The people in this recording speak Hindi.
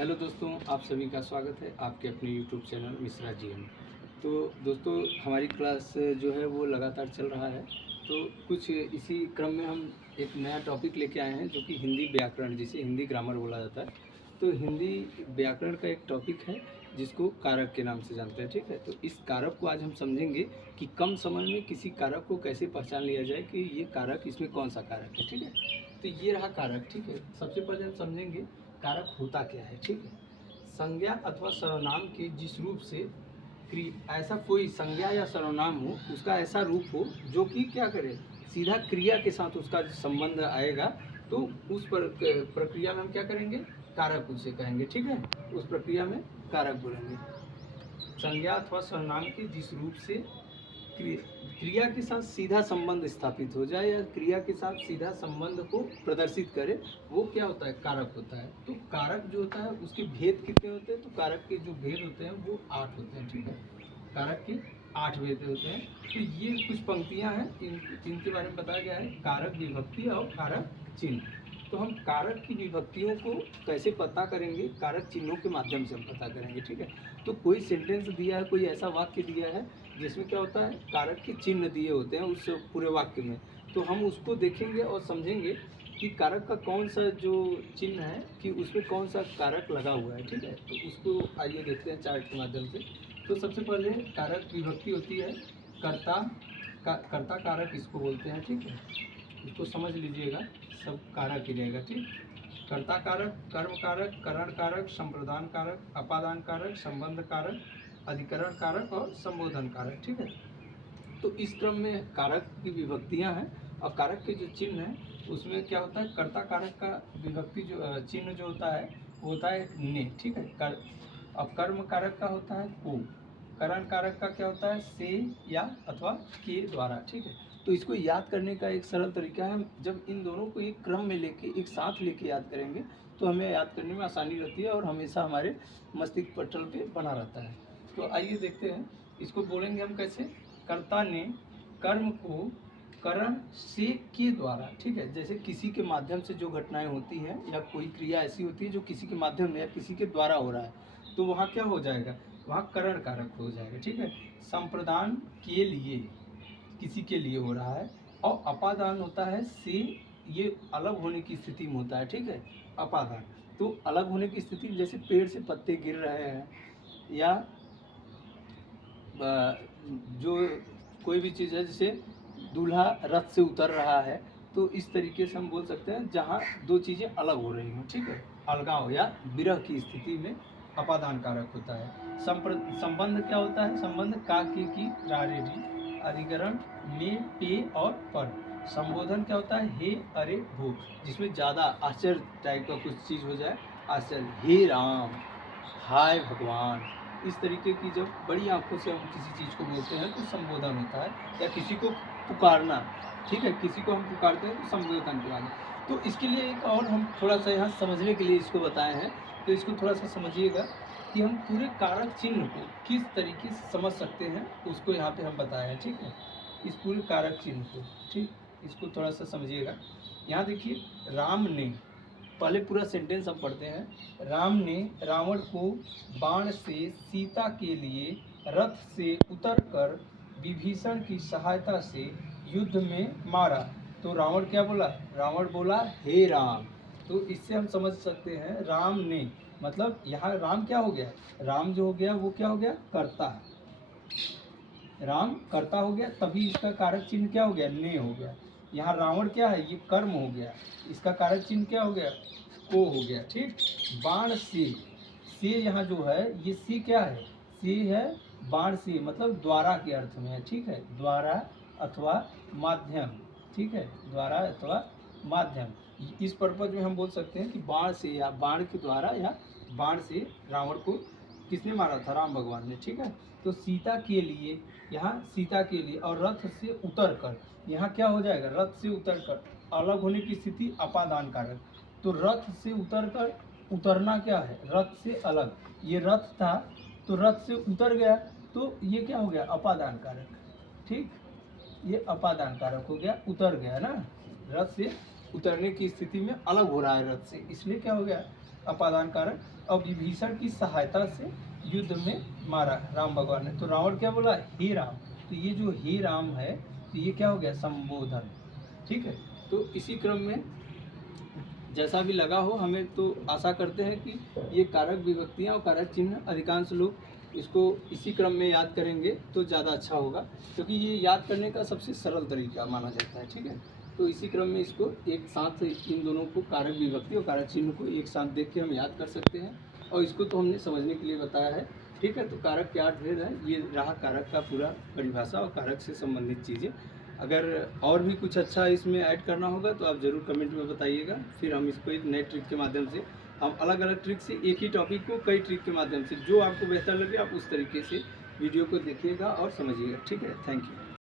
हेलो दोस्तों, आप सभी का स्वागत है आपके अपने यूट्यूब चैनल मिश्रा जी में। तो दोस्तों, हमारी क्लास जो है वो लगातार चल रहा है। तो कुछ इसी क्रम में हम एक नया टॉपिक लेके आए हैं जो कि हिंदी व्याकरण, जिसे हिंदी ग्रामर बोला जाता है। तो हिंदी व्याकरण का एक टॉपिक है जिसको कारक के नाम से जानते हैं, ठीक है। तो इस कारक को आज हम समझेंगे कि कम समय में किसी कारक को कैसे पहचान लिया जाए कि ये कारक, इसमें कौन सा कारक है, ठीक है। तो ये रहा कारक, ठीक है। सबसे पहले हम समझेंगे कारक होता क्या है, ठीक है। संज्ञा अथवा सर्वनाम के जिस रूप से ऐसा कोई संज्ञा या सर्वनाम हो, उसका ऐसा रूप हो जो कि क्या करे, सीधा क्रिया के साथ उसका संबंध आएगा, तो उस प्रक्रिया में हम क्या करेंगे, कारक उसे कहेंगे, ठीक है। उस प्रक्रिया में कारक बोलेंगे। संज्ञा अथवा सर्वनाम के जिस रूप से क्रिया के साथ सीधा संबंध स्थापित हो जाए या क्रिया के साथ सीधा संबंध को प्रदर्शित करे, वो क्या होता है, कारक होता है। तो कारक जो होता है उसके भेद कितने होते हैं, तो कारक के जो भेद होते हैं वो 8 होते हैं, ठीक है। कारक के 8 भेद होते हैं। तो ये कुछ पंक्तियां हैं, इनके बारे में बताया गया है, कारक, विभक्ति और कारक चिन्ह। तो हम कारक की विभक्तियों को कैसे पता करेंगे, कारक चिन्हों के माध्यम से हम पता करेंगे, ठीक है। तो कोई सेंटेंस दिया है, कोई ऐसा वाक्य दिया है जिसमें क्या होता है, कारक के चिन्ह दिए होते हैं उस पूरे वाक्य में। तो हम उसको देखेंगे और समझेंगे कि कारक का कौन सा जो चिन्ह है कि उसमें कौन सा कारक लगा हुआ है, ठीक है। तो उसको आइए देखते हैं चार्ट के माध्यम से। तो सबसे पहले कारक विभक्ति होती है, कर्ता कारक इसको बोलते हैं, ठीक है। इसको समझ लीजिएगा, सब कारक ही रहेगा, ठीक। कर्ता कारक, कर्म कारक, करण कारक, संप्रदान कारक, अपादान कारक, संबंध कारक, अधिकरण कारक और संबोधन कारक, ठीक है। तो इस क्रम में कारक की विभक्तियां हैं और कारक के जो चिन्ह हैं उसमें क्या होता है, कर्ता कारक का विभक्ति जो चिन्ह जो होता है वो होता है ने, ठीक है। अब कर्म कारक का होता है को, करण कारक का क्या होता है से या अथवा के द्वारा, ठीक है। तो इसको याद करने का एक सरल तरीका है, जब इन दोनों को एक क्रम में लेके एक साथ लेके याद करेंगे तो हमें याद करने में आसानी रहती है और हमेशा हमारे मस्तिष्क पटल पे बना रहता है। तो आइए देखते हैं, इसको बोलेंगे हम कैसे। कर्ता ने कर्म को करण से के द्वारा, ठीक है। जैसे किसी के माध्यम से जो घटनाएं होती हैं या कोई क्रिया ऐसी होती है जो किसी के माध्यम में या किसी के द्वारा हो रहा है, तो वहाँ क्या हो जाएगा, वहाँ करण कारक हो जाएगा, ठीक है। संप्रदान के लिए, किसी के लिए हो रहा है, और अपादान होता है से, ये अलग होने की स्थिति में होता है, ठीक है। अपादान तो अलग होने की स्थिति, जैसे पेड़ से पत्ते गिर रहे हैं या जो कोई भी चीज़ है, जैसे दूल्हा रथ से उतर रहा है, तो इस तरीके से हम बोल सकते हैं जहाँ दो चीज़ें अलग हो रही हों, ठीक है। अलगाव या विरह की स्थिति में अपादान कारक होता है। संबंध क्या होता है, संबंध का, की, रारे री, अधिकरण में, पे और पर। संबोधन क्या होता है, हे, अरे, भू, जिसमें ज़्यादा आश्चर्य टाइप का कुछ चीज़ हो जाए, आश्चर्य, हे राम, हाय भगवान, इस तरीके की जब बड़ी आंखों से हम किसी चीज़ को बोलते हैं तो संबोधन होता है। या किसी को पुकारना, ठीक है, किसी को हम पुकारते हैं तो संबोधन कहलाना। तो इसके लिए एक और हम थोड़ा सा यहाँ समझने के लिए इसको बताए हैं, तो इसको थोड़ा सा समझिएगा कि हम पूरे कारक चिन्ह को किस तरीके से समझ सकते हैं, उसको यहाँ पे हम बताए हैं, ठीक है। इस पूरे कारक चिन्ह को, ठीक, इसको थोड़ा सा समझिएगा। यहाँ देखिए, राम ने, पहले पूरा सेंटेंस हम पढ़ते हैं। राम ने रावण को बाण से सीता के लिए रथ से उतरकर विभीषण की सहायता से युद्ध में मारा। तो रावण क्या बोला, रावण बोला हे राम। तो इससे हम समझ सकते हैं राम ने, मतलब यहाँ राम क्या हो गया, राम जो हो गया वो क्या हो गया, कर्ता, राम कर्ता हो गया, तभी इसका कारक चिन्ह क्या हो गया, ने हो गया। यहाँ रावण क्या है, ये कर्म हो गया, इसका कारक चिन्ह क्या हो गया, को हो गया, ठीक। बाण से यहाँ जो है ये से क्या है, से है बाण से, मतलब द्वारा के अर्थ में है, ठीक है। द्वारा अथवा माध्यम, ठीक है, द्वारा अथवा माध्यम, इस पर्पज में हम बोल सकते हैं कि बाण से या बाण के द्वारा या बाण से रावण को किसने मारा था, राम भगवान ने, ठीक है। तो सीता के लिए, यहाँ सीता के लिए, और रथ से उतर कर, यहाँ क्या हो जाएगा, रथ से उतर कर, अलग होने की स्थिति अपादान कारक। तो रथ से उतर कर, उतरना क्या है, रथ से अलग, ये रथ था तो रथ से उतर गया, तो ये क्या हो गया, अपादान कारक, ठीक। ये अपादान कारक हो गया, उतर गया ना, रथ से उतरने की स्थिति में अलग हो रहा है रथ से, इसलिए क्या हो गया, अपादान कारक, और विभीषण की सहायता से युद्ध में मारा राम भगवान ने। तो रावण क्या बोला, हे राम। तो ये जो हे राम है, तो ये क्या हो गया, संबोधन। ठीक है, तो इसी क्रम में जैसा भी लगा हो, हमें तो आशा करते हैं कि ये कारक विभक्तियाँ और कारक चिन्ह अधिकांश लोग इसको इसी क्रम में याद करेंगे तो ज़्यादा अच्छा होगा, क्योंकि ये याद करने का सबसे सरल तरीका माना जाता है। ठीक है, तो इसी क्रम में इसको एक साथ इन दोनों को, कारक विभक्ति और कारक चिन्ह को एक साथ देख के हम याद कर सकते हैं, और इसको तो हमने समझने के लिए बताया है। ठीक है, तो कारक के 8 भेद हैं, ये रहा कारक का पूरा परिभाषा और कारक से संबंधित चीज़ें। अगर और भी कुछ अच्छा इसमें ऐड करना होगा तो आप ज़रूर कमेंट में बताइएगा, फिर हम इसको एक नए ट्रिक के माध्यम से, हम अलग अलग ट्रिक से एक ही टॉपिक को कई ट्रिक के माध्यम से, जो आपको बेहतर लगे आप उस तरीके से वीडियो को देखिएगा और समझिएगा। ठीक है, थैंक यू।